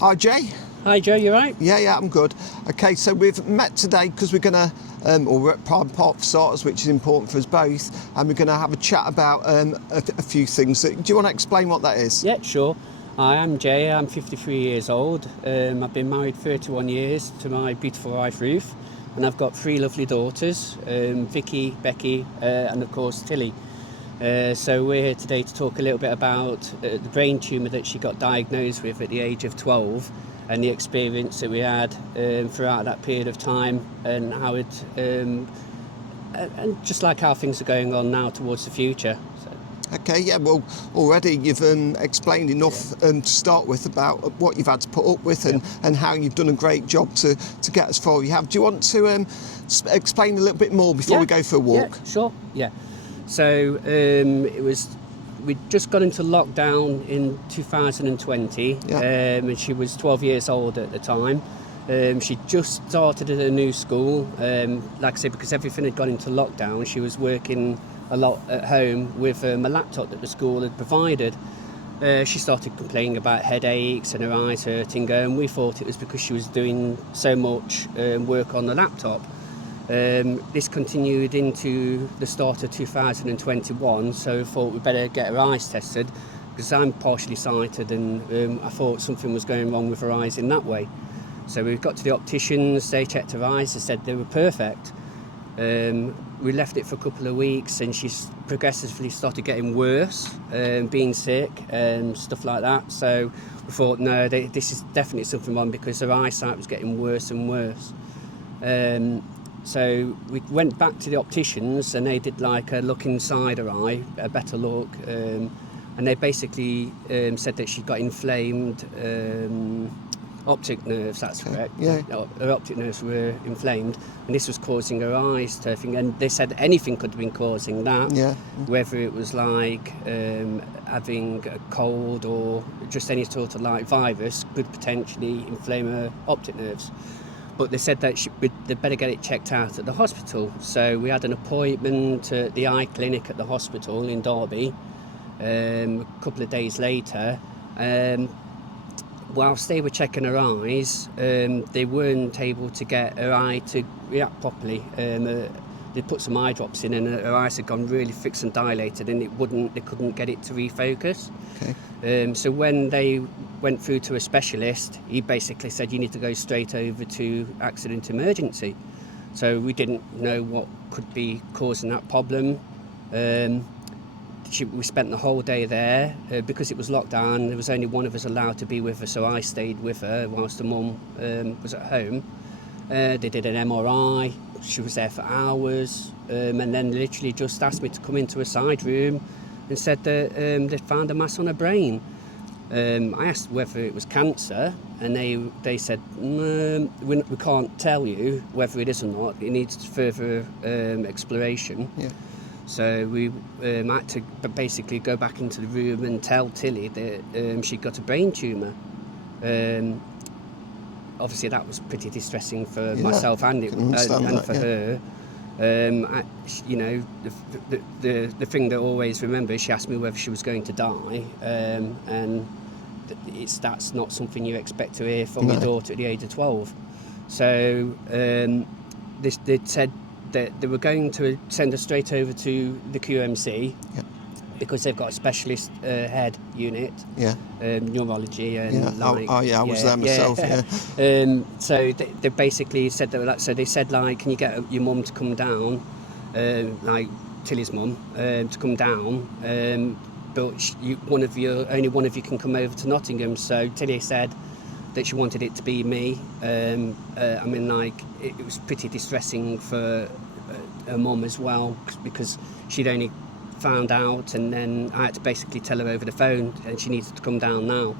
Hi, Jay. Hi, Joe, you right? Yeah, I'm good. Okay, so we've met today because we're going to, or we're at Prime Park for starters, which is important for us both, and we're going to have a chat about a few things. Do you want to explain what that is? Yeah, sure. Hi, I'm Jay. I'm 53 years old. I've been married 31 years to my beautiful wife, Ruth, and I've got three lovely daughters, Vicky, Becky, and of course, Tilly. So we're here today to talk a little bit about the brain tumour that she got diagnosed with at the age of 12 and the experience that we had throughout that period of time, and how it, and just like how things are going on now towards the future. So. Okay, yeah, well, already you've explained enough to start with about what you've had to put up with and how you've done a great job to get as far as you have. Do you want to explain a little bit more before we go for a walk? Yeah, sure, yeah. So we'd just got into lockdown in 2020, and she was 12 years old at the time. She just started at a new school, like I said, because everything had gone into lockdown. She was working a lot at home with a laptop that the school had provided. She started complaining about headaches and her eyes hurting, and we thought it was because she was doing so much work on the laptop. This continued into the start of 2021, so I thought we'd better get her eyes tested, because I'm partially sighted, and I thought something was going wrong with her eyes in that way. So we got to the opticians, they checked her eyes, they said they were perfect. We left it for a couple of weeks, and she progressively started getting worse, being sick and stuff like that. So we thought, no, this is definitely something wrong, because her eyesight was getting worse and worse. So we went back to the opticians, and they did like a look inside her eye, a better look, and they basically said that she got inflamed optic nerves, that's correct. Yeah. Her optic nerves were inflamed, and this was causing her eyes to think, and they said anything could have been causing that, whether it was like having a cold or just any sort of like virus could potentially inflame her optic nerves. But they said that they'd better get it checked out at the hospital. So we had an appointment at the eye clinic at the hospital in Derby a couple of days later. Whilst they were checking her eyes, they weren't able to get her eye to react properly. They put some eye drops in, and her eyes had gone really fixed and dilated, and they couldn't get it to refocus. Okay. So when they went through to a specialist, he basically said, you need to go straight over to accident emergency. So we didn't know what could be causing that problem. We spent the whole day there. Because it was locked down, there was only one of us allowed to be with her, so I stayed with her whilst the mum was at home. They did an MRI. She was there for hours, and then literally just asked me to come into a side room and said that they'd found a mass on her brain. I asked whether it was cancer, and they said, we can't tell you whether it is or not. It needs further exploration. Yeah. So we had to basically go back into the room and tell Tilly that she'd got a brain tumour. Obviously, that was pretty distressing for myself and for her. You know, the thing that I always remember is she asked me whether she was going to die, and that's not something you expect to hear from your daughter at the age of 12. So they said that they were going to send her straight over to the QMC. Yeah. Because they've got a specialist head unit, neurology and I was there myself. So they basically said that. So they said, like, can you get your mum to come down, like Tilly's mum, to come down, but only one of you can come over to Nottingham. So Tilly said that she wanted it to be me. I mean, like, it was pretty distressing for her mum as well, because she'd only found out, and then I had to basically tell her over the phone, and she needed to come down now.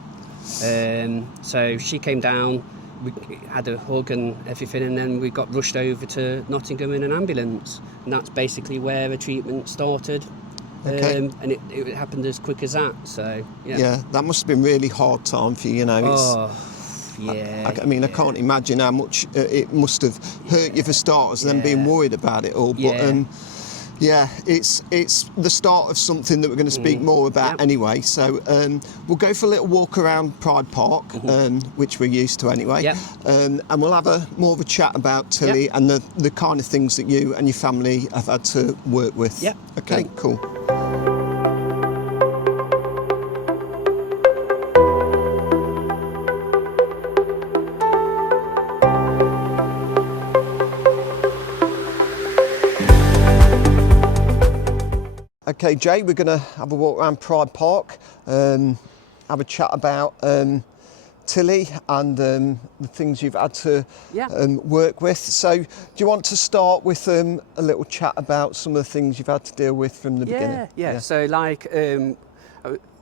So she came down, we had a hug and everything, and then we got rushed over to Nottingham in an ambulance, and that's basically where the treatment started. Okay. And it happened as quick as that. So yeah, that must have been really hard time for you, you know. I mean, I can't imagine how much it must have hurt you for starters, then being worried about it all. But Yeah, it's the start of something that we're going to speak more about anyway. So we'll go for a little walk around Pride Park, which we're used to anyway, and we'll have more of a chat about Tilly and the kind of things that you and your family have had to work with. Yeah. Okay, cool. Okay, Jay, we're going to have a walk around Pride Park, have a chat about Tilly and the things you've had to work with. So do you want to start with a little chat about some of the things you've had to deal with from the beginning? Yeah. So like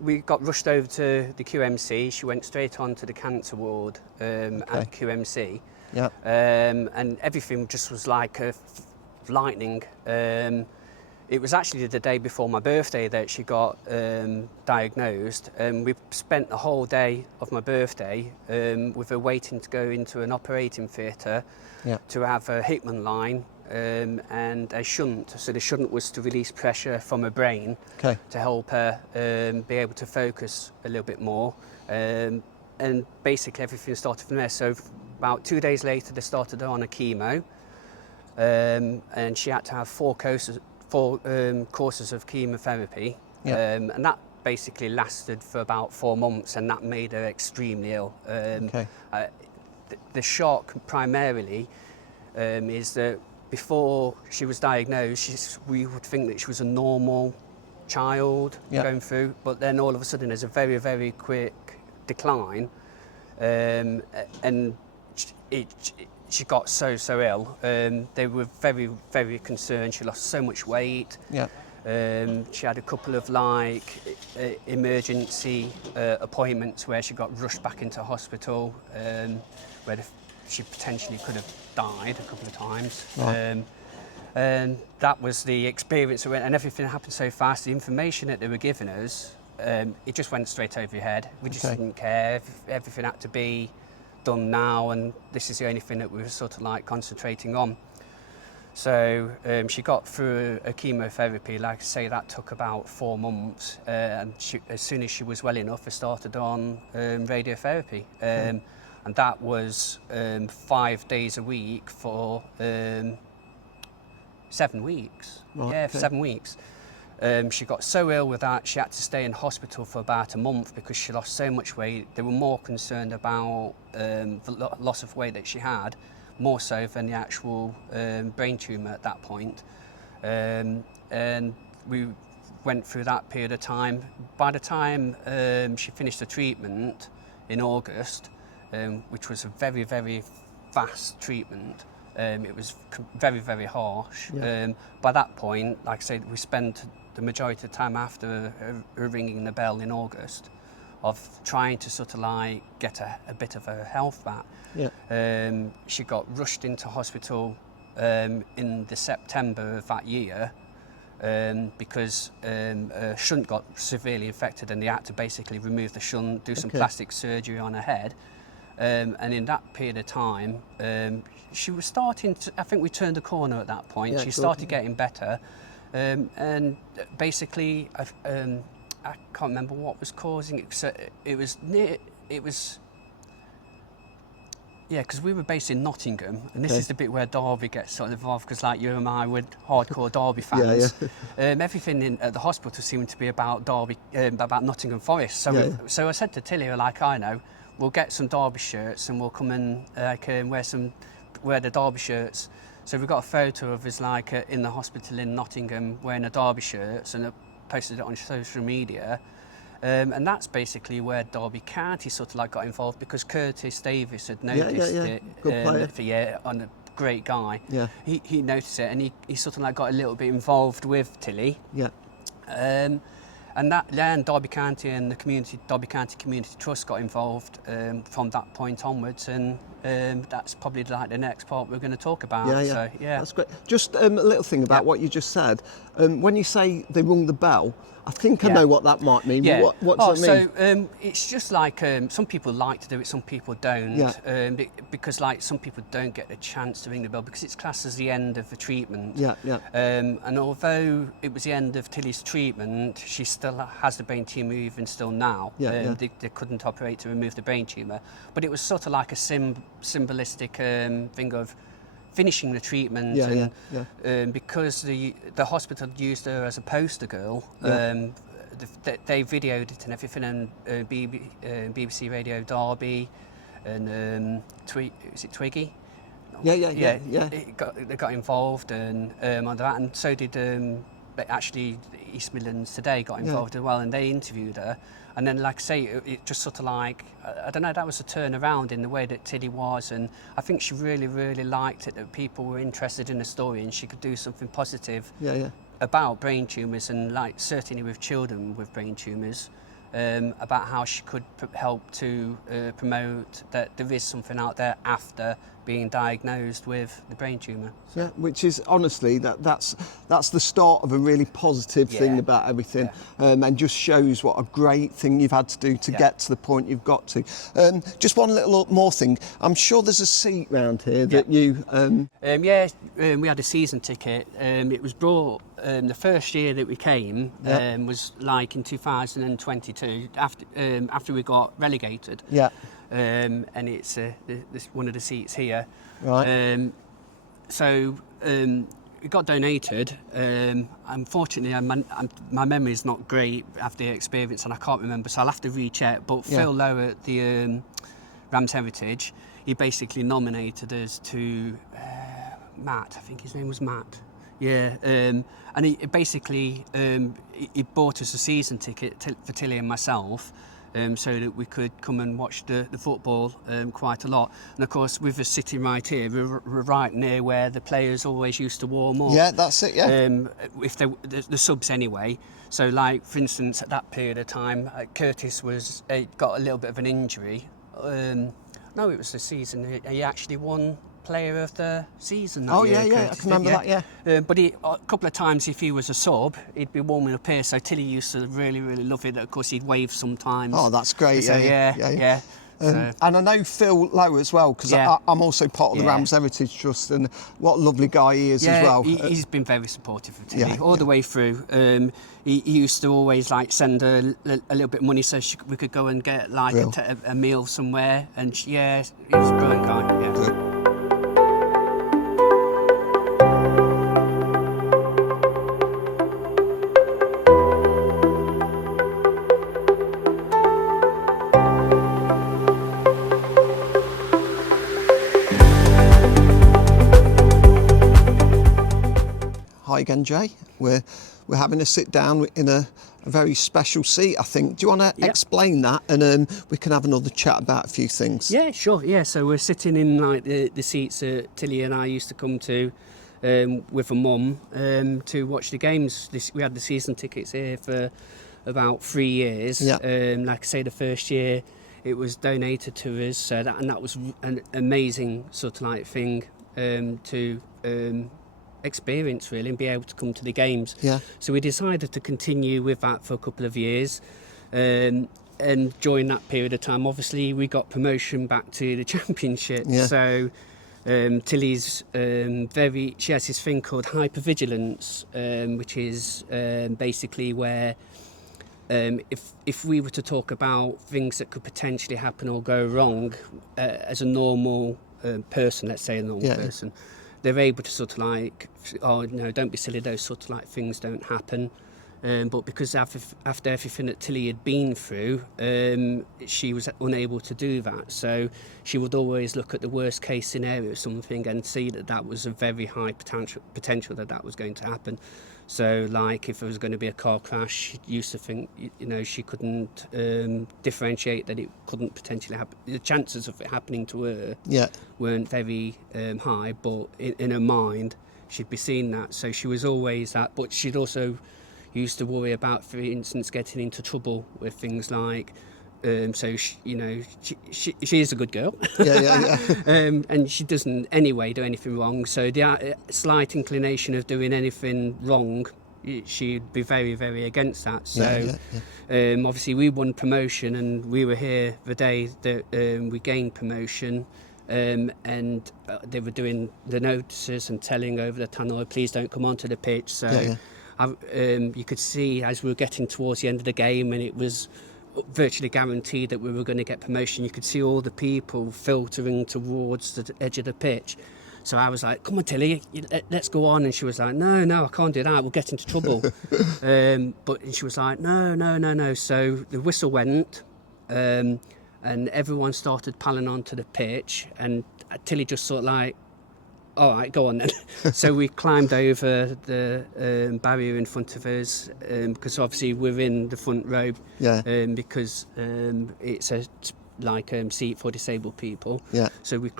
we got rushed over to the QMC. She went straight on to the cancer ward at QMC. Yeah. And everything just was like lightning. It was actually the day before my birthday that she got diagnosed. We spent the whole day of my birthday with her waiting to go into an operating theatre to have a Hickman line and a shunt. So the shunt was to release pressure from her brain to help her be able to focus a little bit more. And basically everything started from there. So about 2 days later, they started her on a chemo, and she had to have four courses of chemotherapy, and that basically lasted for about 4 months, and that made her extremely ill. The shock primarily is that before she was diagnosed, we would think that she was a normal child going through, but then all of a sudden there's a very, very quick decline, and she got so ill. They were very, very concerned. She lost so much weight. She had a couple of emergency appointments where she got rushed back into hospital, where she potentially could have died a couple of times. And that was the experience. And everything happened so fast. The information that they were giving us, it just went straight over your head. We just didn't care. Everything had to be done now, and this is the only thing that we were sort of like concentrating on. So she got through a chemotherapy. Like I say, that took about 4 months, and as soon as she was well enough, I started on radiotherapy, and that was 5 days a week for 7 weeks. For 7 weeks. She got so ill with that, she had to stay in hospital for about a month because she lost so much weight. They were more concerned about the loss of weight that she had, more so than the actual brain tumour at that point. And we went through that period of time. By the time she finished the treatment in August, which was a very, very fast treatment, it was very, very harsh. By that point, like I said, we spent the majority of the time after her ringing the bell in August of trying to sort of like get a bit of her health back. She got rushed into hospital in the September of that year because her shunt got severely infected, and they had to basically remove the shunt, do some plastic surgery on her head. And in that period of time, she was starting to, I think we turned the corner at that point. She started getting better. And basically, I can't remember what was causing it. So because we were based in Nottingham, and this is the bit where Derby gets sort of involved, because like you and I were hardcore Derby fans. Everything at the hospital seemed to be about Derby, about Nottingham Forest. So I said to Tilly, like, I know, we'll get some Derby shirts and we'll come and wear the Derby shirts. So we got a photo of us like in the hospital in Nottingham wearing a Derby shirt, and I posted it on social media. And that's basically where Derby County sort of like got involved, because Curtis Davis had noticed it. Good player. On a great guy. He noticed it, and he sort of like got a little bit involved with Tilly. And Derby County and the Derby County Community Trust got involved from that point onwards, and that's probably like the next part we're going to talk about. Yeah, yeah. So, yeah. That's great. Just a little thing about what you just said. When you say they rung the bell, I think I know what that might mean. Yeah. What does that mean? So it's just like some people like to do it, some people don't. Yeah. Because like some people don't get the chance to ring the bell because it's classed as the end of the treatment. Yeah, yeah. And although it was the end of Tilly's treatment, she still has the brain tumour even still now. Yeah, They couldn't operate to remove the brain tumour, but it was sort of like a symbolistic thing of finishing the treatment, because the hospital used her as a poster girl. They videoed it and everything, and BBC Radio Derby and is it Twiggy? Yeah. They got involved and on that, and so did actually East Midlands Today got involved as well, and they interviewed her. And then, like I say, it just sort of like, I don't know, that was a turnaround in the way that Tilly was, and I think she really, really liked it, that people were interested in the story and she could do something positive about brain tumours, and like certainly with children with brain tumours, about how she could help to promote that there is something out there after being diagnosed with the brain tumour. Yeah, which is honestly that's the start of a really positive thing about everything, and just shows what a great thing you've had to do to get to the point you've got to. Just one little more thing. I'm sure there's a seat round here that you. We had a season ticket. It was brought the first year that we came was like in 2022 after we got relegated. Yeah. And it's one of the seats here. Right. It got donated. Unfortunately, my memory is not great after the experience, and I can't remember, so I'll have to recheck. But Phil Lowe at the Rams Heritage, he basically nominated us to Matt. I think his name was Matt. Yeah, and he basically he bought us a season ticket for Tilly and myself. So that we could come and watch the football quite a lot. And of course, with us sitting right here, we're right near where the players always used to warm up. Yeah, that's it, yeah. If the subs anyway. So like, for instance, at that period of time, Curtis got a little bit of an injury. No, it was the season. He actually won Player of the Season that year. I can remember that, yeah. But a couple of times, if he was a sub, he'd be warming up here, so Tilly used to really, really love it. Of course, he'd wave sometimes. Oh, that's great, so, yeah. And I know Phil Lowe as well, because I'm also part of the Rams Heritage Trust, and what a lovely guy he is as well. He's been very supportive of Tilly all the way through. He used to always like send a little bit of money so we could go and get like a meal somewhere, and he was a brilliant guy. Yeah. Good. Hi again, Jay. We're having a sit down in a very special seat, I think. Do you want to explain that, and we can have another chat about a few things? Yeah, sure. Yeah, so we're sitting in like the seats that Tilly and I used to come to with a mum to watch the games. We had the season tickets here for about 3 years. Yeah. Like I say, the first year it was donated to us, so that was an amazing sort of like thing to experience really, and be able to come to the games. Yeah. So we decided to continue with that for a couple of years, and during that period of time, obviously, we got promotion back to the Championship. Yeah. So Tilly's she has this thing called hypervigilance, which is basically where if we were to talk about things that could potentially happen or go wrong as a normal person, let's say a normal person, they're able to sort of like, oh no, don't be silly, those sort of like things don't happen. But because after everything that Tilly had been through, she was unable to do that. So she would always look at the worst case scenario of something and see that was a very high potential that was going to happen. So like if there was going to be a car crash, she used to think, she couldn't differentiate that it couldn't potentially happen. The chances of it happening to her weren't very high, but in her mind, she'd be seeing that. So she was always that, but she'd also used to worry about, for instance, getting into trouble with things like So she is a good girl. Yeah. And she doesn't anyway do anything wrong. So the slight inclination of doing anything wrong, she'd be very, very against that. So obviously we won promotion, and we were here the day that we gained promotion. And they were doing the notices and telling over the tannoy, please don't come onto the pitch. So you could see as we were getting towards the end of the game, and it was virtually guaranteed that we were going to get promotion, you could see all the people filtering towards the edge of the pitch. So I was like, come on, Tilly, let's go on. And she was like, no, I can't do that, we'll get into trouble. But she was like, no. So the whistle went, and everyone started piling onto the pitch, and Tilly just sort of like, all right, go on then. So we climbed over the barrier in front of us, because obviously we're in the front row, because it's a seat for disabled people. So we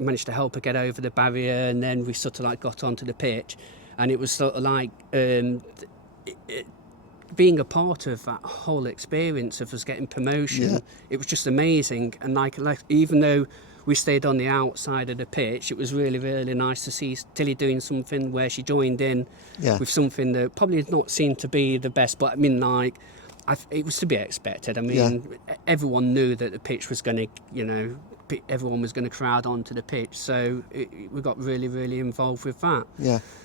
managed to help her get over the barrier, and then we sort of like got onto the pitch, and it was sort of like being a part of that whole experience of us getting promotion. It was just amazing. And like even though we stayed on the outside of the pitch, it was really, really nice to see Tilly doing something where she joined in with something that probably did not seem to be the best, but I mean, like, it was to be expected. I mean, everyone knew that the pitch was going to, everyone was going to crowd onto the pitch, so we got really, really involved with that.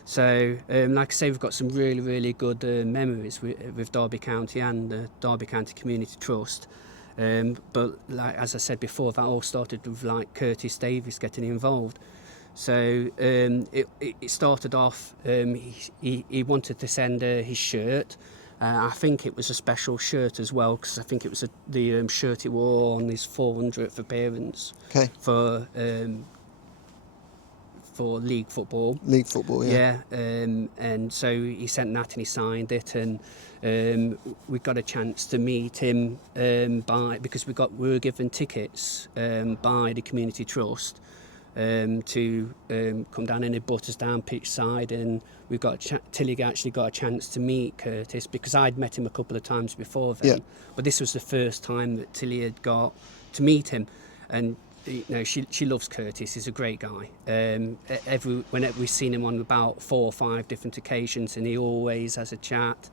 So, like I say, we've got some really, really good memories with Derby County and the Derby County Community Trust. But like as I said before, that all started with like Curtis Davies getting involved. So it started off, he wanted to send his shirt. I think it was a special shirt as well, because I think it was the shirt he wore on his 400th appearance for league football. And so he sent that and he signed it, and we got a chance to meet him because we were given tickets by the Community Trust to come down, and it brought us down pitch side, and we got Tilly actually got a chance to meet Curtis, because I'd met him a couple of times before then, but this was the first time that Tilly had got to meet him. And she loves Curtis. He's a great guy. Whenever we've seen him on about 4 or 5 different occasions, and he always has a chat.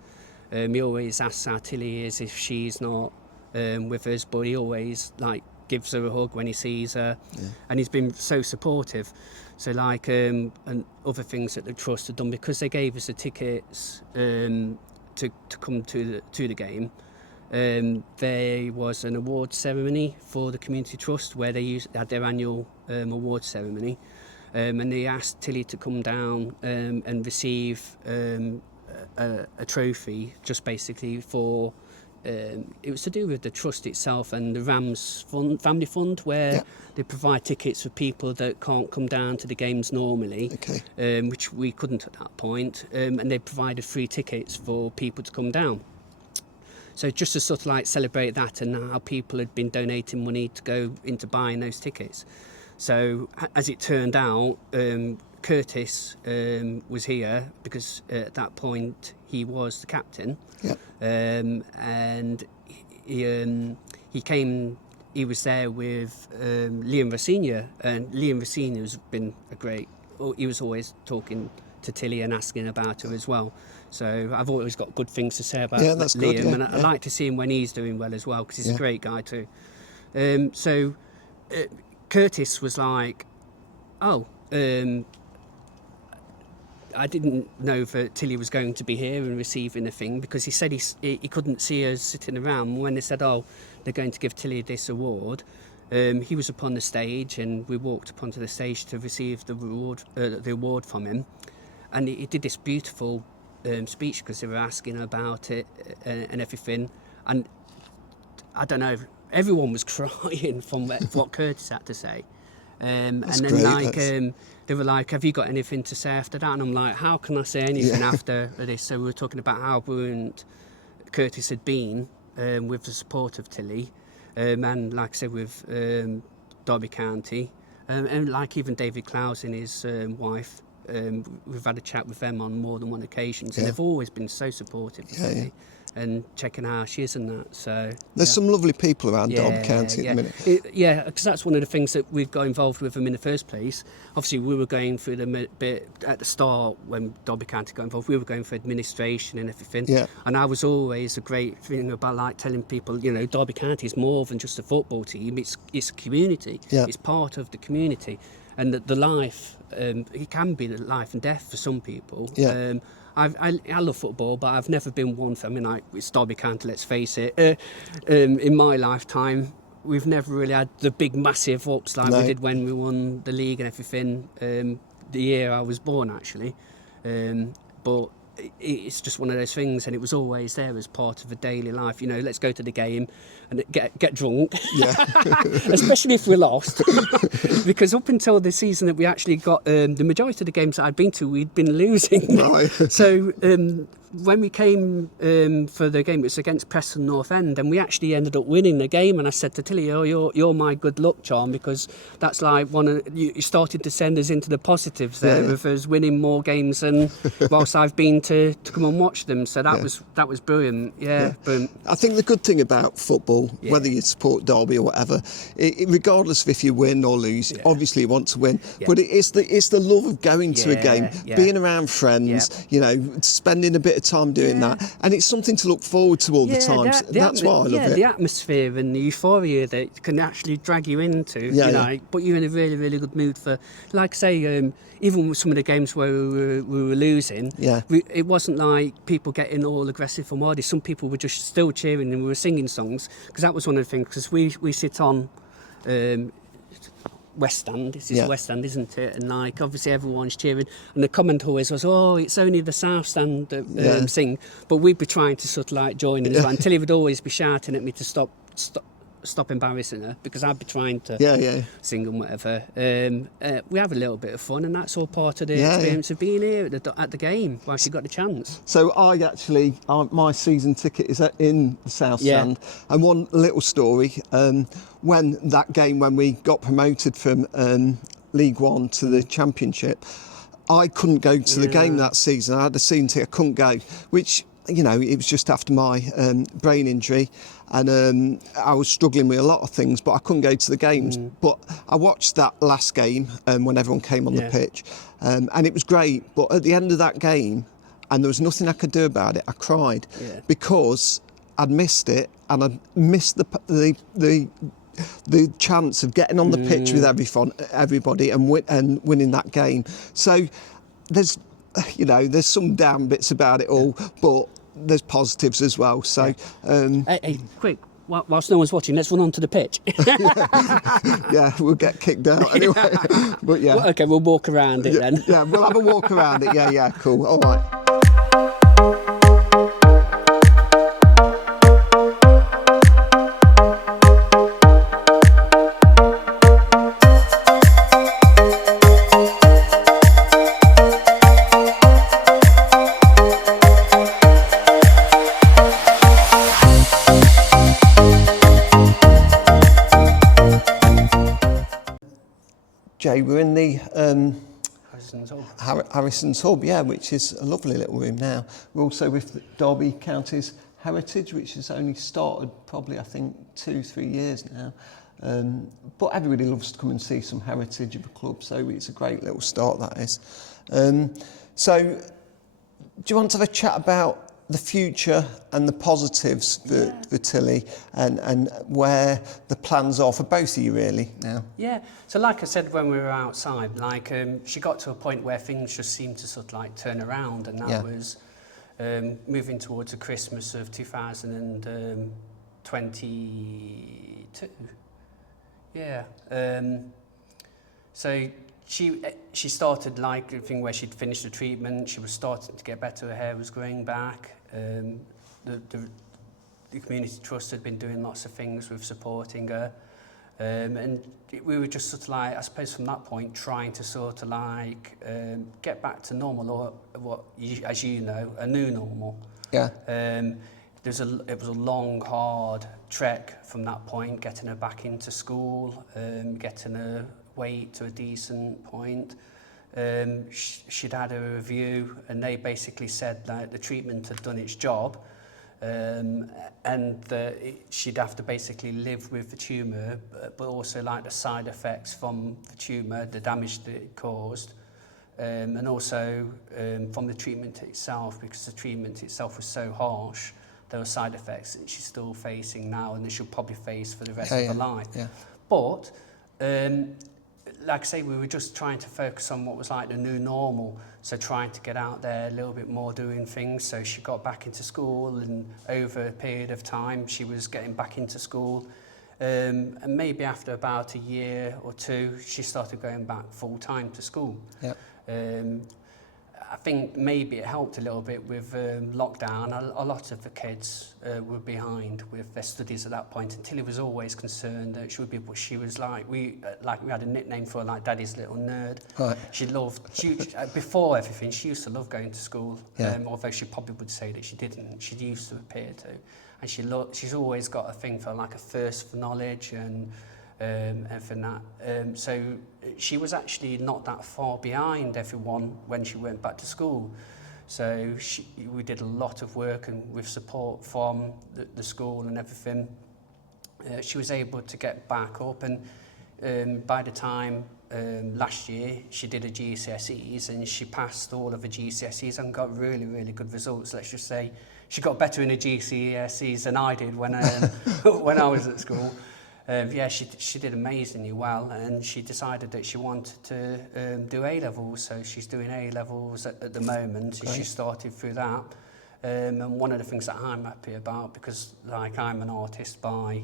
He always asks how Tilly is if she's not with us, but he always gives her a hug when he sees her, and he's been so supportive. So and other things that the trust had done, because they gave us the tickets to come to the game. There was an award ceremony for the Community Trust where they had their annual award ceremony, and they asked Tilly to come down and receive a trophy, just basically for it was to do with the trust itself and the Rams Family Fund, where they provide tickets for people that can't come down to the games normally, which we couldn't at that point, and they provided free tickets for people to come down. So just to sort of celebrate that, and how people had been donating money to go into buying those tickets. So as it turned out, Curtis was here because at that point he was the captain, and he came. He was there with Liam Rossini, and Liam Rossini has been he was always talking to Tilly and asking about her as well. So I've always got good things to say about Liam, and I like to see him when he's doing well as well, because he's a great guy too. So Curtis was like, I didn't know that Tilly was going to be here and receiving a thing, because he said he couldn't see us sitting around. When they said, they're going to give Tilly this award, he was upon the stage, and we walked up onto the stage to receive the award from him. And he did this beautiful speech, because they were asking about it and everything. And I don't know, everyone was crying from what Curtis had to say. And then they were like, have you got anything to say after that? And I'm like, how can I say anything after this? So we were talking about how brilliant Curtis had been with the support of Tilly, and like I said, with Derby County, and like even David Clowes and his wife. We've had a chat with them on more than one occasion, and they've always been so supportive of Tilly. and checking how she is and that. So there's some lovely people around Derby County at the minute. Yeah, because that's one of the things that we've got involved with them in the first place. Obviously, we were going through the bit at the start when Derby County got involved. We were going for administration and everything. Yeah. And I was always a great thing about like telling people, you know, Derby County is more than just a football team. It's a community. Yeah. It's part of the community, and the life. It can be the life and death for some people. Yeah. I love football, but I've never been one for. I mean, like it's Derby County. Let's face it. In my lifetime, we've never really had the big, massive ups like we did when we won the league and everything. The year I was born, actually, but it's just one of those things, and it was always there as part of a daily life. You know, let's go to the game and get drunk, especially if we lost, because up until the season that we actually got, the majority of the games that I'd been to, we'd been losing. Right. So when we came for the game, it was against Preston North End, and we actually ended up winning the game. And I said to Tilly, "Oh, you're my good luck charm, because that's like you started to send us into the positives there with us winning more games than whilst I've been to come and watch them." So that was brilliant. Brilliant. I think the good thing about football, whether you support Derby or whatever, regardless of if you win or lose, obviously you want to win. But it's the love of going to a game, being around friends, you know, spending a bit of time doing that, and it's something to look forward to all the time. That's why I love it. The atmosphere and the euphoria that it can actually drag you into, you know, put you in a really, really good mood for, like I say, even with some of the games where we were losing, it wasn't like people getting all aggressive and wild. Some people were just still cheering and we were singing songs, because that was one of the things, because we sit on West Stand. This is West Stand, isn't it? And like obviously everyone's cheering, and the comment always was, "Oh, it's only the South Stand that sing," but we'd be trying to sort of like join in as well. And Tilly would always be shouting at me to stop embarrassing her, because I'd be trying to sing and whatever. We have a little bit of fun, and that's all part of the experience of being here at the game while she got the chance. So my season ticket is in the South Stand, and one little story, when we got promoted from League One to the Championship, I couldn't go to the game that season. I had a season ticket, I couldn't go, which, you know, it was just after my brain injury, and I was struggling with a lot of things, but I couldn't go to the games. But I watched that last game when everyone came on the pitch, and it was great. But at the end of that game, and there was nothing I could do about it, I cried because I'd missed it, and I'd missed the chance of getting on the pitch with everybody and winning that game. So there's some down bits about it all, but there's positives as well. So, hey, quick, whilst no one's watching, let's run onto the pitch. We'll get kicked out anyway. But well, okay, we'll walk around it then. Yeah, we'll have a walk around it. Yeah, cool. All right. Jay, we're in the Harrison's Hub, which is a lovely little room now. We're also with Derby County's Heritage, which has only started probably, I think, 2-3 years now. But everybody loves to come and see some heritage of a club, so it's a great little start, that is. So, do you want to have a chat about the future and the positives for Tilly, and where the plans are for both of you really now? Yeah, so like I said when we were outside, like she got to a point where things just seemed to sort of like turn around, and that was moving towards the Christmas of 2022. So she started like a thing where she'd finished the treatment, she was starting to get better, her hair was growing back. The community trust had been doing lots of things with supporting her, and we were just sort of like, I suppose from that point, trying to sort of like get back to normal, or what, as you know, a new normal. It was a long, hard trek from that point, getting her back into school, getting her weight to a decent point. She'd had a review, and they basically said that the treatment had done its job, and she'd have to basically live with the tumour, but also like the side effects from the tumour, the damage that it caused, and also from the treatment itself, because the treatment itself was so harsh. There were side effects that she's still facing now, and that she'll probably face for the rest of her life. Yeah. But like I say, we were just trying to focus on what was like the new normal. So trying to get out there a little bit more, doing things. So she got back into school, and over a period of time, she was getting back into school. And maybe after about a year or two, she started going back full time to school. Yeah. I think maybe it helped a little bit with lockdown. A lot of the kids were behind with their studies at that point, and Tilly was always concerned that she would be, but she was like, we had a nickname for her, like Daddy's little nerd. Right. Before everything, she used to love going to school, Yeah. although she probably would say that she didn't. She used to appear to. And she's always got a thing for like a thirst for knowledge and for that. So she was actually not that far behind everyone when she went back to school. So we did a lot of work, and with support from the school and everything, she was able to get back up. And by the time last year, she did her GCSEs, and she passed all of her GCSEs and got really, really good results. Let's just say she got better in her GCSEs than I did when when I was at school. She did amazingly well, and she decided that she wanted to do A-levels, so she's doing A-levels at the moment. Great. She started through that, and one of the things that I'm happy about, because like I'm an artist by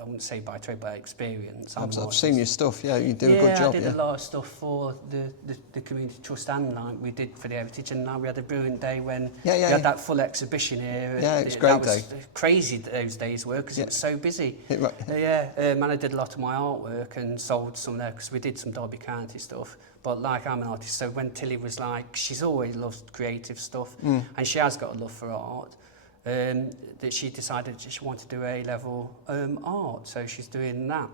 I wouldn't say by trade, by experience. I've seen your stuff, yeah, you do a good job. I did a lot of stuff for the community trust, and like we did for the heritage, and now we had a brilliant day when we had that full exhibition here. Yeah, it's a great day. Crazy those days were, because it was so busy. Right. And I did a lot of my artwork and sold some there, because we did some Derby County stuff. But like, I'm an artist, so when Tilly was like, she's always loved creative stuff, and she has got a love for art. That she decided she wanted to do A-level art, so she's doing that.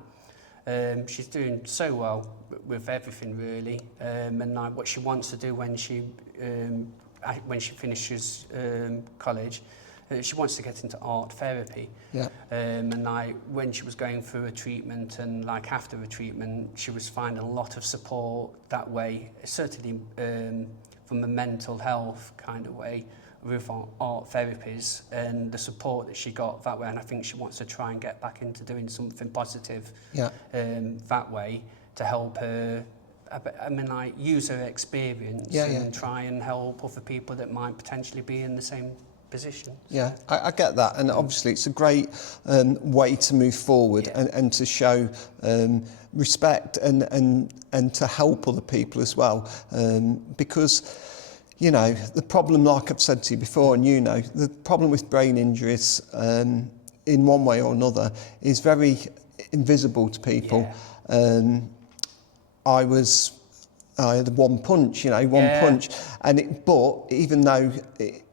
She's doing so well with everything really, and like what she wants to do when she finishes college, she wants to get into art therapy. Yeah. And like when she was going through a treatment, and like after a treatment, she was finding a lot of support that way, certainly from a mental health kind of way, with art therapies, and the support that she got that way. And I think she wants to try and get back into doing something positive that way to help her, I mean, like, use her experience and try and help other people that might potentially be in the same position. Yeah, I get that, and obviously it's a great way to move forward and to show respect and to help other people as well, because you know, the problem, like I've said to you before, and you know, the problem with brain injuries in one way or another is very invisible to people. Yeah. I had one punch, punch, but even though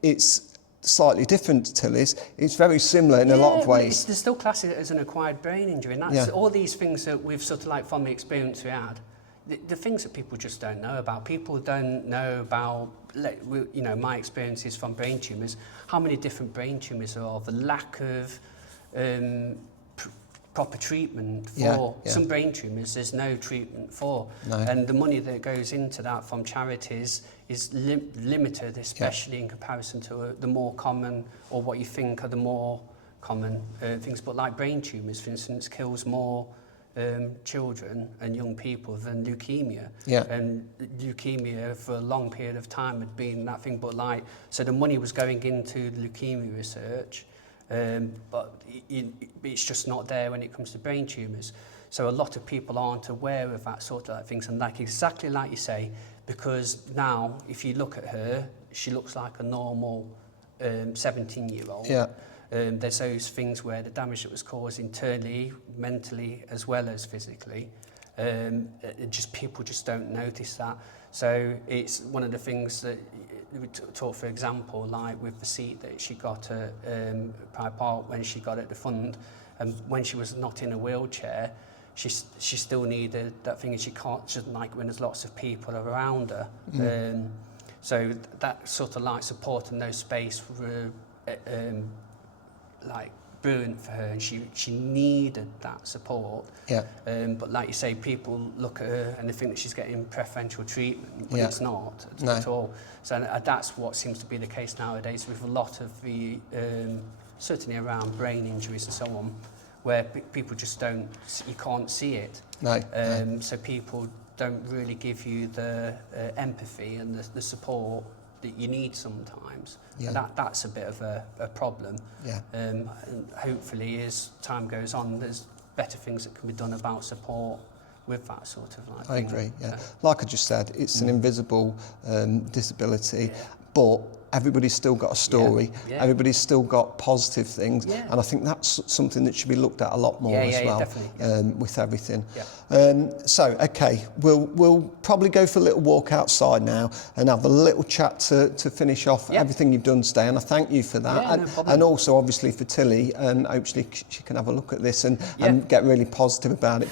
it's slightly different to Tilly's, it's very similar in a lot of ways. They're still classed as an acquired brain injury, and that's all these things that we've sort of like from the experience we had. The things that people just don't know about. People don't know about, you know, my experiences from brain tumours, how many different brain tumours there are, the lack of proper treatment for some brain tumours. There's no treatment for, and the money that goes into that from charities is limited, especially in comparison to the more common, or what you think are the more common things. But like brain tumours, for instance, kills more children and young people than leukemia. And leukemia for a long period of time had been that thing, but like, so the money was going into the leukemia research, but it's just not there when it comes to brain tumours. So a lot of people aren't aware of that sort of things, and like exactly like you say, because now if you look at her, she looks like a normal 17-year-old. There's those things where the damage that was caused internally, mentally, as well as physically, just people just don't notice that. So it's one of the things that we talk, for example, like with the seat that she got at Pride Park when she got at the fund, and when she was not in a wheelchair, she still needed that thing, and she can't just like when there's lots of people around her. So that sort of like supporting those space for like brilliant for her, and she needed that support. Yeah. But like you say, people look at her and they think that she's getting preferential treatment, but Yeah. it's not No. at all. So that's what seems to be the case nowadays with a lot of the, certainly around brain injuries and so on, where people just you can't see it. No. So people don't really give you the empathy and the support that you need sometimes. Yeah. And that's a bit of a problem. Yeah. And hopefully, as time goes on, there's better things that can be done about support with that sort of like I thing. agree, yeah. Like I just said, it's an invisible disability, but everybody's still got a story. Yeah. Everybody's still got positive things, Yeah. and I think that's something that should be looked at a lot more as well, definitely, with everything. Yeah. So, okay, we'll probably go for a little walk outside now and have a little chat to finish off everything you've done today, and I thank you for that. Yeah, no problem. And also, obviously, for Tilly, hopefully she can have a look at this and get really positive about it.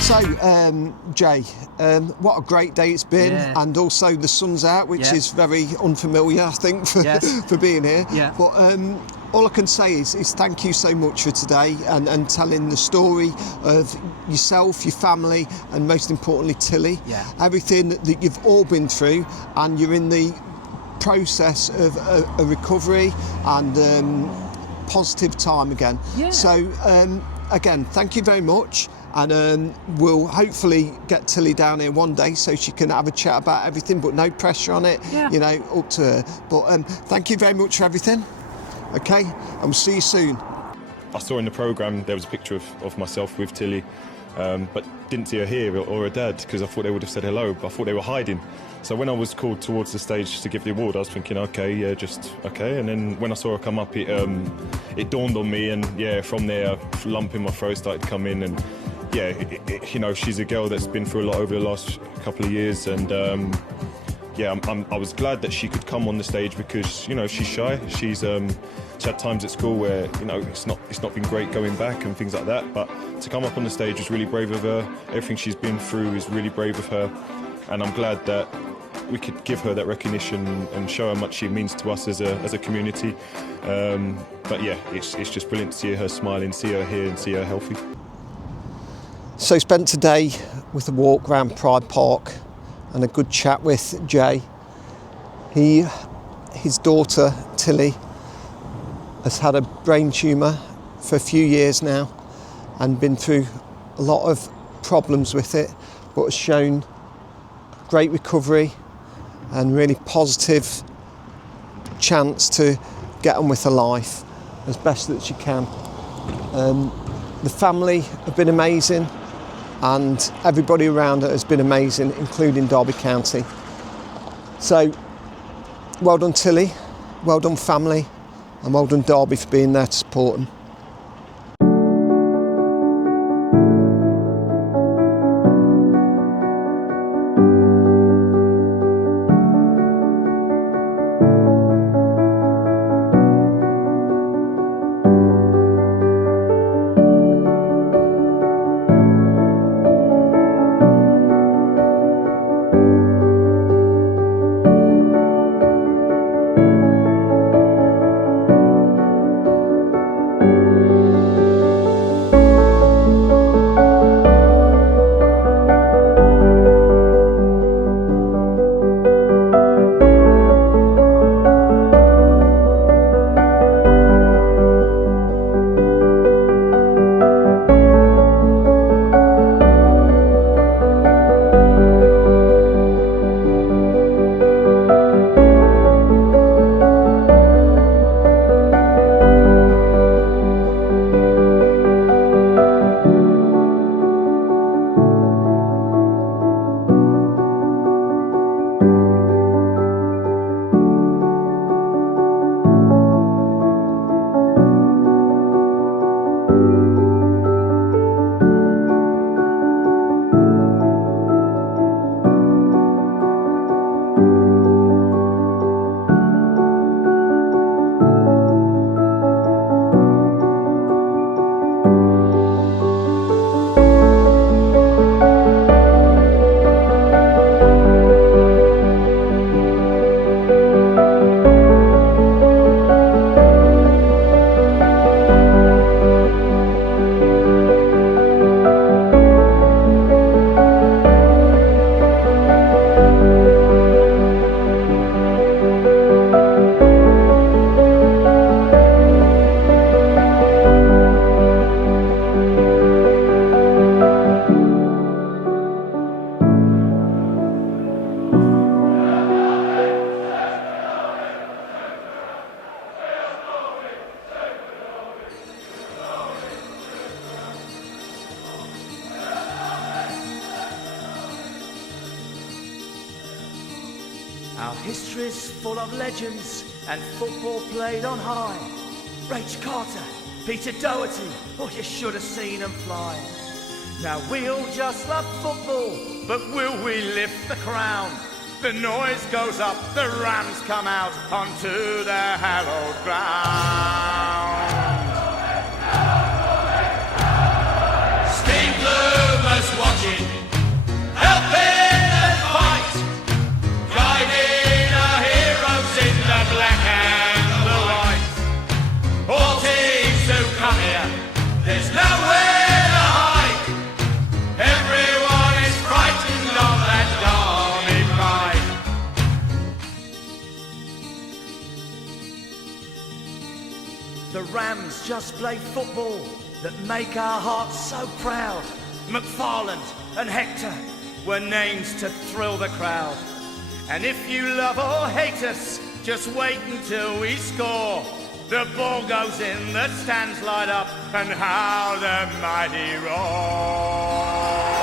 So, Jay, what a great day it's been, and also the sun's out, which is very unfamiliar, I think, for being here. Yeah. But all I can say is thank you so much for today and telling the story of yourself, your family, and most importantly, Tilly. Yeah. Everything that you've all been through, and you're in the process of a recovery and positive time again. Yeah. So, again, thank you very much. And we'll hopefully get Tilly down here one day so she can have a chat about everything, but no pressure on it, you know, up to her. But thank you very much for everything. Okay, and we'll see you soon. I saw in the programme there was a picture of myself with Tilly, but didn't see her here or her dad, because I thought they would have said hello, but I thought they were hiding. So when I was called towards the stage to give the award, I was thinking, okay, yeah, just okay. And then when I saw her come up, it dawned on me, and yeah, from there, a lump in my throat started to come in, and yeah, you know, she's a girl that's been through a lot over the last couple of years, and yeah, I was glad that she could come on the stage, because you know, she's shy. She's had times at school where, you know, it's not been great going back and things like that. But to come up on the stage was really brave of her. Everything she's been through is really brave of her, and I'm glad that we could give her that recognition and show how much she means to us as a community. But yeah, it's just brilliant to see her smiling, see her here, and see her healthy. So spent today with a walk around Pride Park and a good chat with Jay. His daughter Tilly has had a brain tumour for a few years now and been through a lot of problems with it, but has shown great recovery and really positive chance to get on with her life as best that she can. The family have been amazing, and everybody around her has been amazing, including Derby County. So, well done Tilly, well done family, and well done Derby for being there to support them. Our history's full of legends and football played on high. Rach Carter, Peter Doherty, oh, you should have seen them fly. Now we all just love football, but will we lift the crown? The noise goes up, the Rams come out onto their hallowed ground. Steam bloomers watching, helping and fight, guiding our heroes in the black and the white. All teams who come here, there's nowhere to hide. Everyone is frightened of that Derby pride. The Rams just play football that make our hearts so proud. McFarland and Hector were names to thrill the crowd. And if you love or hate us, just wait until we score. The ball goes in, the stands light up, and how the mighty roar.